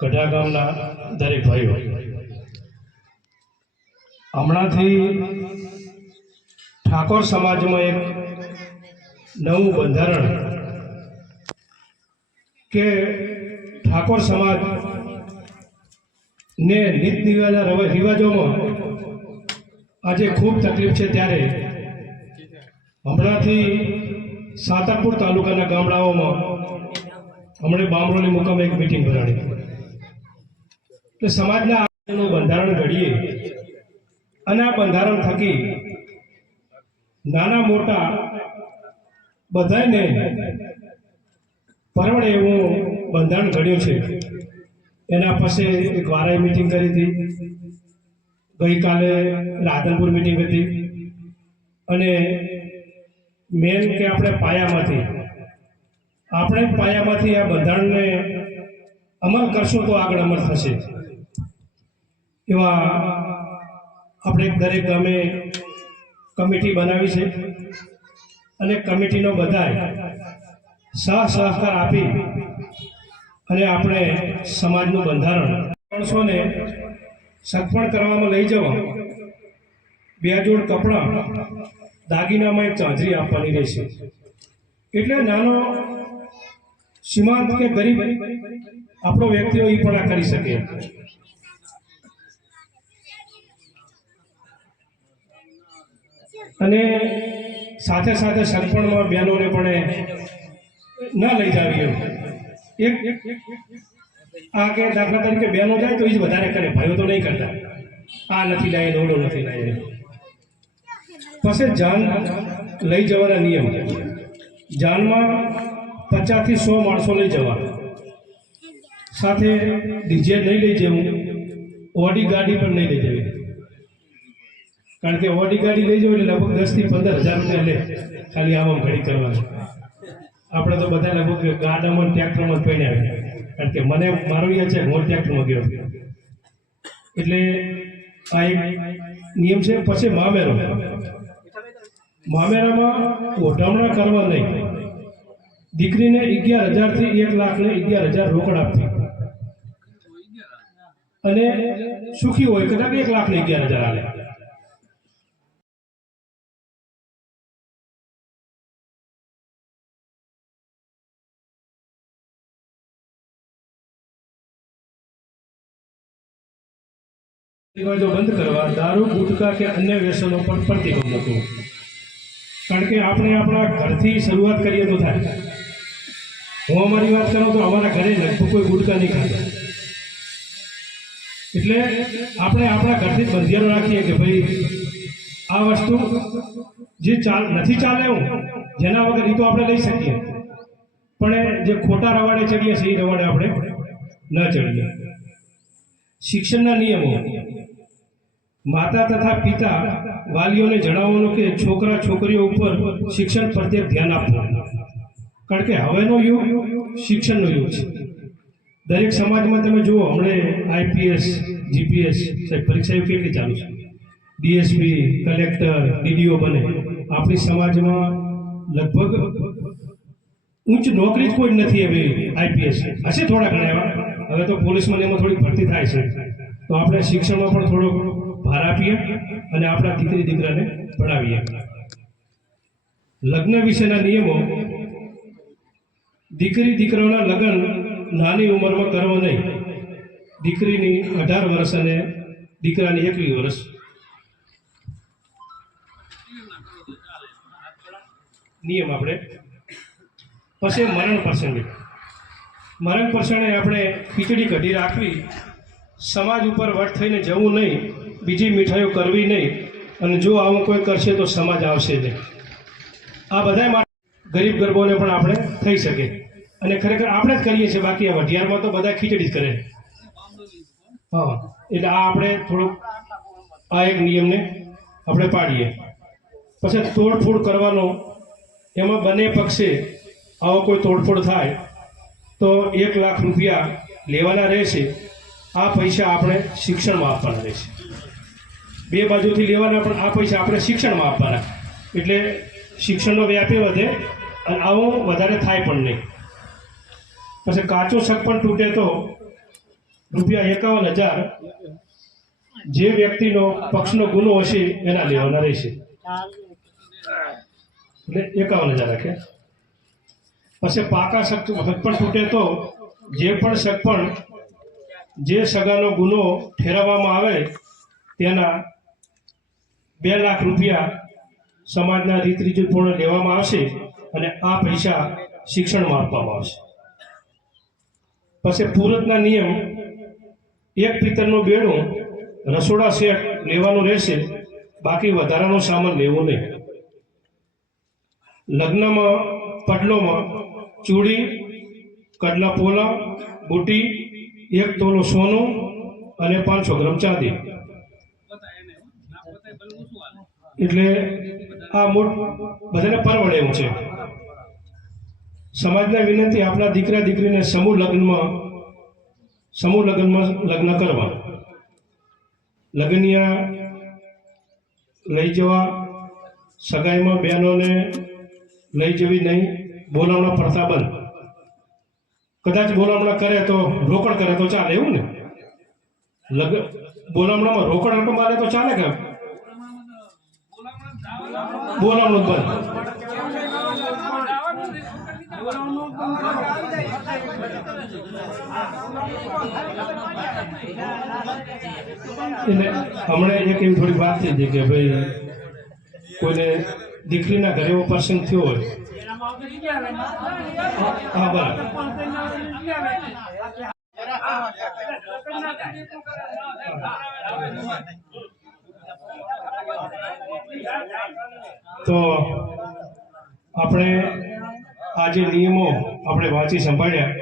ગઢા ગામના દરેક ભાઈઓ. હમણાંથી ઠાકોર સમાજમાં એક નવું બંધારણ કે ઠાકોર સમાજ ને નીત રવ- રિવાજોમાં આજે ખૂબ તકલીફ છે ત્યારે હમણાંથી સાતરપુર તાલુકાના ગામડાઓમાં હમણે બામરોલી મુકામે એક મિટિંગ ભરાણી કે સમાજના આગળનું બંધારણ ઘડીએ અને આ બંધારણ થકી નાના મોટા બધાને પરવડે એવું બંધારણ ઘડ્યું છે. એના પાસે એક વારાઈ મિટિંગ કરી હતી. ગઈકાલે રાધનપુર મિટિંગ હતી. અને મેન કે આપણે પાયામાંથી આપણે પાયામાંથી આ બંધારણને અમલ કરશું તો આગળ અમલ થશે. એવા આપણે દરેક ગામે કમિટી બનાવી છે અને કમિટીનો બધાય સહ સહકાર આપી અને આપણે સમાજનું બંધારણ માણસોને સગપણ કરવામાં લઈ જવા બે જોડ કપડાં દાગીનામાં એક ચાંદરી આપવાની રહેશે. એટલે નાનો સીમાંત કે ગરીબ આપણો વ્યક્તિઓ એ પણ આ કરી શકે. અને સાથે સાથે સરપણમાં બહેનોને પણ ન લઈ જાવી એમ એક આ કે દાખલા તરીકે બહેનો જાય તો એ જ વધારે કરે, ભાઈઓ તો નહીં કરતા. આ નથી લાયે, ઓલો નથી લાયે. પછી જાન લઈ જવાના નિયમ. જાનમાં પચાસથી સો માણસો લઈ જવા. સાથે ડીજે નહીં લઈ જવું, ઓડી ગાડી પણ નહીં લઈ જવી. કારણ કે ઓડી ગાડી લઈ જવું એટલે લગભગ દસથી પંદર હજાર રૂપિયા લે. ખાલી આમાં ઘડી કરવાનું. આપણે તો બધા લગભગ ગાડામાં ટ્રેક્ટરમાં જ પહેર્યા કારણ કે મને મારું યાદ છે હું ટ્રેક્ટરમાં ગયો. એટલે આ એક નિયમ છે, પછી મામેરો. મામેરામાં ઓઢામણા કરવા નહીં. દીકરીને અગિયાર હજારથી એક લાખને અગિયાર હજાર રોકડ આપતી અને સુખી હોય, કદાચ એક લાખને અગિયાર હજાર આલે. રિવાજો બંધ કરવા, દારૂ, ગુટકા કે અન્ય વ્યસનો પર પ્રતિબંધ મૂકવો કારણ કે આપણે આપણા ઘરથી શરૂઆત કરીએ તો થાય. હું અમારી વાત કરું તો અમારા ઘરે લગભગ કોઈ ગુટકા નહીં ખાતા. એટલે આપણે આપણા ઘરથી જ બંધિયારો રાખીએ કે ભાઈ, આ વસ્તુ જે ચાલ, નથી ચાલે એવું, જેના વગર એ તો આપણે લઈ શકીએ. પણ જે ખોટા રવાડે ચડીએ છીએ એ રવાડે આપણે ન ચડીએ. શિક્ષણના નિયમો. માતા તથા પિતા વાલીઓને જણાવવાનું કે છોકરા છોકરીઓ ઉપર શિક્ષણ પ્રત્યે ધ્યાન આપવું. કારણ કે હવેનો યુગ શિક્ષણનો યુગ છે. દરેક સમાજમાં તમે જુઓ, હમણે આઈપીએસ, જીપીએસ સાહેબ પરીક્ષાઓ કેટલી ચાલુ છે? ડીએસપી, કલેક્ટર, ડીડીઓ બને. આપણી સમાજમાં લગભગ ઉચ્ચ નોકરી જ કોઈ નથી એવી આઈપીએસ. હશે થોડા ઘણા એવા. હવે તો પોલીસમાં એમાં થોડી ભરતી થાય છે. તો આપણે શિક્ષણમાં પણ થોડોક ભાર આપીએ અને આપણા દીકરી દીકરાને ભણાવીએ. લગ્ન વિશેના નિયમો, દીકરી દીકરાના લગ્ન નાની ઉંમરમાં કરવો નહીં. દીકરીની અઢાર વર્ષ અને દીકરાની એકવીસ વર્ષ. નિયમ આપણે. પછી મરણ પ્રસંગે. મરણ પ્રસંગે આપણે ખીચડી કઢી રાખવી. સમાજ ઉપર વટ થઈને જવું નહીં. બીજી મીઠાઈઓ કરવી નહીં. અને જો આવું કોઈ કરશે તો સમાજ આવશે નહીં. આ બધા માટે ગરીબ ગરબોને પણ આપણે થઈ શકે. અને ખરેખર આપણે જ કરીએ છીએ બાકી આ વઢિયારમાં તો બધા ખીચડી જ કરે. હા, એટલે આ આપણે થોડુંક આ એક નિયમને આપણે પાડીએ. પછી તોડફોડ કરવાનો, એમાં બંને પક્ષે આવો કોઈ તોડફોડ થાય, તો એક લાખ રૂપિયા લેવાના રહેશે. આ પૈસા આપણે શિક્ષણમાં આપવાના રહેશે. બે બાજુથી લેવાના પણ આ પૈસા આપણે શિક્ષણમાં આપવાના. એટલે શિક્ષણનો વ્યાપે વધે અને આવો વધારે થાય પણ નહીં. પછી કાચો શક પણ તૂટે તો રૂપિયા એકાવન હજાર જે વ્યક્તિનો પક્ષનો ગુનો હશે એના લેવાના રહેશે. એટલે એકાવન હજાર રાખે. પછી પાકા શક પણ તૂટે તો જે પણ શક પણ જે સગાનો ગુનો ઠેરવવામાં આવે તેના બે લાખ રૂપિયા સમાજના રીત રીતિપૂર્ણ લેવામાં આવશે અને આ પૈસા શિક્ષણમાં આપવામાં આવશે. પછી પૂરતના નિયમ, એક પિત્તરનું બેડું રસોડા સેટ લેવાનું રહેશે, બાકી વધારાનો સામાન લેવો નહીં. લગ્નમાં પડલોમાં ચૂડી, કડલા પોલા, બુટી, એક તોલો સોનું અને પાંચસો ગ્રામ ચાંદી. એટલે આ મોટ બધાને પરવડે એવું છે. સમાજના વિનંતી આપણા દીકરા દીકરીને સમૂહ લગ્નમાં સમૂહ લગ્નમાં લગ્ન કરવા. લગ્નિયા લઈ જવા, સગાઈમાં બહેનોને લઈ જવી નહીં, બોલાવણા પડતા બંધ. કદાચ બોલામણા કરે તો રોકડ કરે તો ચાલે એવું ને? લગ્ન બોલામણામાં રોકડ રકમ આલે તો ચાલે કે? બોલાવણું જ એટલે હમણાં એક એવી થોડી વાત થઈ હતી કે ભાઈ કોઈને દીકરીના ઘરે પ્રસંગ થયો હોય. હા, બરાબર. તો આપણે આ જે નિયમો આપણે વાંચી સંભાળ્યા,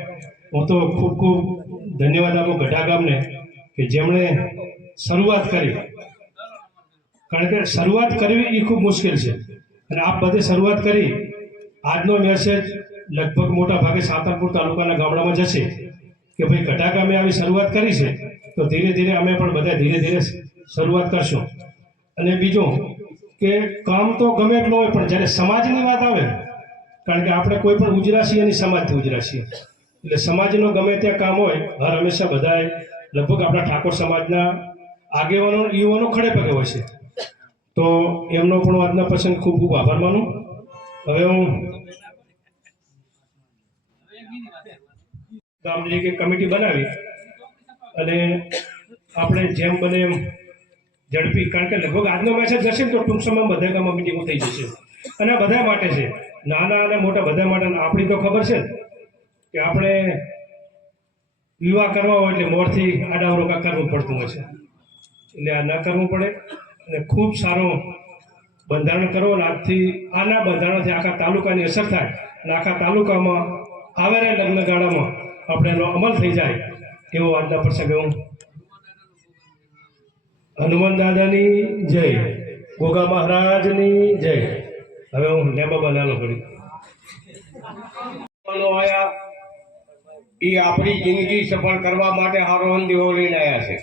હું તો ખૂબ ખૂબ ધન્યવાદ આપું ગઢા ગામને કે જેમણે શરૂઆત કરી. કારણ કે શરૂઆત કરવી એ ખૂબ મુશ્કેલ છે. અને આપ બધે શરૂઆત કરી, આજનો મેસેજ લગભગ મોટા ભાગે સાંતરપુર તાલુકાના ગામડામાં જશે કે ભાઈ ગઢા ગામે આવી શરૂઆત કરી છે, તો ધીરે ધીરે અમે પણ બધા ધીરે ધીરે શરૂઆત કરશું. અને બીજું કે કામ તો ગમે એટલું હોય, પણ જ્યારે સમાજની વાત આવે, કારણ કે આપણે કોઈ પણ ઉજરાશીએ નહીં સમાજથી ઉજરાશીએ એટલે સમાજનો ગમે ત્યાં કામ હોય હર હંમેશા બધાએ, લગભગ આપણા ઠાકોર સમાજના આગેવાનો, યુવાનો ખડે પગે હોય છે. તો એમનો પણ આજના પ્રસંગ ખૂબ ખૂબ આભાર માનું. હવે હું ગામની કે કમિટી બનાવી અને આપણે જેમ બને એમ ઝડપી. કારણ કે લગભગ આજનો મેસેજ જશે ને તો ટૂંક સમયમાં બધા ગામમાં મિટિંગો થઈ જશે. અને આ બધા માટે છે. નાના અને મોટા બધા માટે આપણી તો ખબર છે કે આપણે વિવાહ કરવા હોય એટલે મોરથી આડાવરો કાંઈ કરવું પડતું હોય છે. એટલે આ ન કરવું પડે અને ખૂબ સારો બંધારણ કરો અને આજથી આના બંધારણથી આખા તાલુકાની અસર થાય અને આખા તાલુકામાં આવેલા લગ્ન ગાળામાં આપણે એનો અમલ થઈ જાય એવો આજના પ્રસંગે હું હનુમાન દાદાની જય, ગોગા મહારાજની જય. હવે હું લેબા બનાલો પડી આયા. એ આપણી જિંદગી સફળ કરવા માટે હારો દીવો લઈને આવ્યા છે.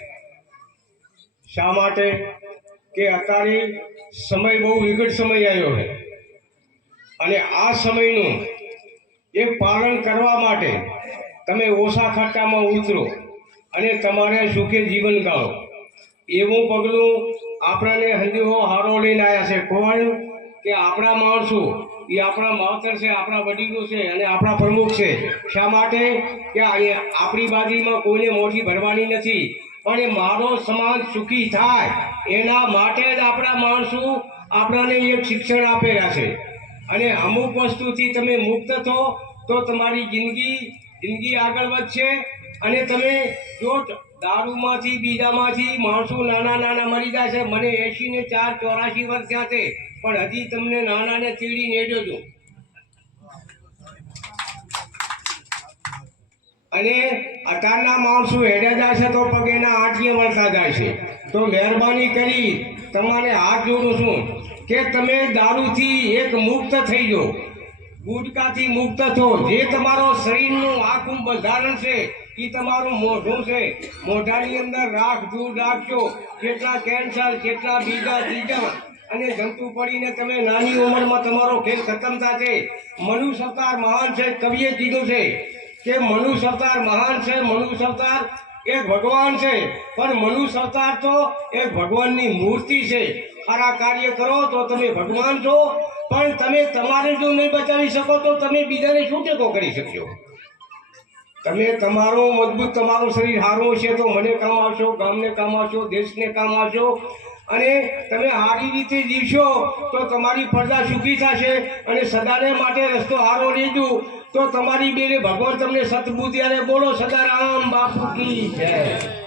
શા માટે? કે અત્યારે સમય બહુ વિકટ સમય આવ્યો છે. અને આ સમયનું એક પાલન કરવા માટે તમે ઓછા ખર્ચામાં ઉતરો અને તમારે સુખે જીવન ગાળો. એવું પગલું આપણને હંદેહો હારો લઈને આવ્યા છે. કોણ? કે આપણા માણસો. એ આપણા માવતર છે, આપણા વડીલો છે અને આપણા પ્રમુખ છે. શા માટે? કે આપણી બાજરીમાં કોઈને મોટી ભરવાની નથી. પણ એ મારો સમાજ સુખી થાય, એના માટે જ આપણા માણસો આપણાને એક શિક્ષણ આપેલા છે. અને અમુક વસ્તુથી તમે મુક્ત થો, તો તમારી જિંદગી જિંદગી આગળ વધશે. અને તમે જો દારૂમાંથી બીજામાંથી માણસો નાના નાના મરી જાય છે. મને એસી ને ચાર, ચોરાશી વર્ષ થયા છે. પણ હજી તમને નાના ને ચીડી નેડ્યો છું. અને અત્યારના માણસો હેડ્યા જાય છે તો પગ એના આંટીએ વળતા જાય છે. તો મહેરબાની કરી તમારે હાથ જોડું છું કે તમે દારૂથી એક મુક્ત થઈ જાઓ. ગુટકાથી મુક્ત થો જે તમારો શરીરનું આખું બંધારણ છે એ તમારું મોઢું છે. મોઢાની અંદર રાખ, દૂર રાખજો. કેટલા કેન્સર, કેટલા બીજા ત્રીજા અને જંતુ પડીને તમે નાની ઉંમરમાં તમારો ખેલ ખતમ થશે. મનુ અવતાર મહાન છે, કવિએ કીધું છે કે મનુ અવતાર મહાન છે, મનુ અવતાર એક ભગવાન છે. પણ મનુ અવતાર તો એક ભગવાનની મૂર્તિ છે. સારા કાર્ય કરો તો તમે ભગવાન છો. પણ તમે તમારે જો નહીં બચાવી શકો તો તમે બીજાને શું ટેકો કરી શકશો? તમે તમારું મજબૂત, તમારું શરીર સારું છે તો મને કામ ગામને કામ દેશને કામ અને તમે સારી રીતે જીવશો તો તમારી પ્રજા સુખી થશે અને સદાને માટે રસ્તો સારો લીધું તો તમારી બેને ભગવાન તમને સતબુદ્ધિ અને બોલો, સદારામ બાપુ કી જય.